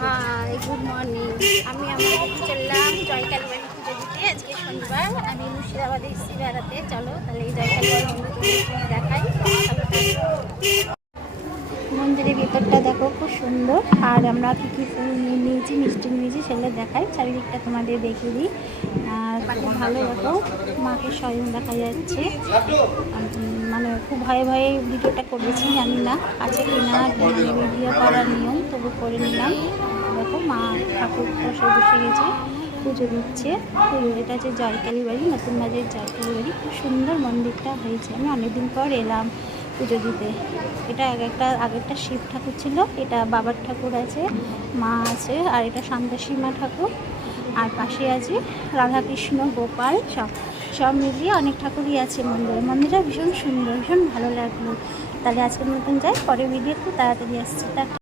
High, good morning. আমি আমার চললাম জয়কালী পুজো দিতে। আজকে শনিবার, আমি মুর্শিদাবাদে এসেছি বেড়াতে। চলো তাহলে এই জয়কালী মন্দির দেখাই। মন্দিরের ভিতরটা দেখো, খুব সুন্দর। আর আমরা কী কী ফুল নিয়েছি, মিষ্টি নিয়েছি, সেগুলো দেখাই। চারিদিকটা তোমাদের দেখিয়ে দিই। আর খুব ভালো দেখো, মাকে স্বয়ং দেখা যাচ্ছে। মানে খুব ভয়ে ভয়ে ভিডিওটা করেছি, জানি না আছে কি না ভিডিও করার নিয়ম, তবু করে নিলাম। দেখো মা ঠাকুর বসে গেছে, পুজো দিচ্ছে। এটা হচ্ছে জয়কালী বাড়ি, নতুন বাজারের জয়কালী বাড়ি। খুব সুন্দর মন্দিরটা হয়েছে। আমি অনেকদিন পর এলাম পুজো দিতে। এটা আগেরটা শিব ঠাকুর ছিল, এটা বাবার ঠাকুর আছে, মা আছে, আর এটা শান্তাসীমা ঠাকুর, আর পাশে আছে রাধাকৃষ্ণ, গোপাল, সব মিলিয়ে অনেক ঠাকুরই আছে মন্দিরটা ভীষণ সুন্দর, ভীষণ ভালো লাগলো। তাহলে আজকের মতন যাই, পরে ভিডিও খুব তাড়াতাড়ি আসছে।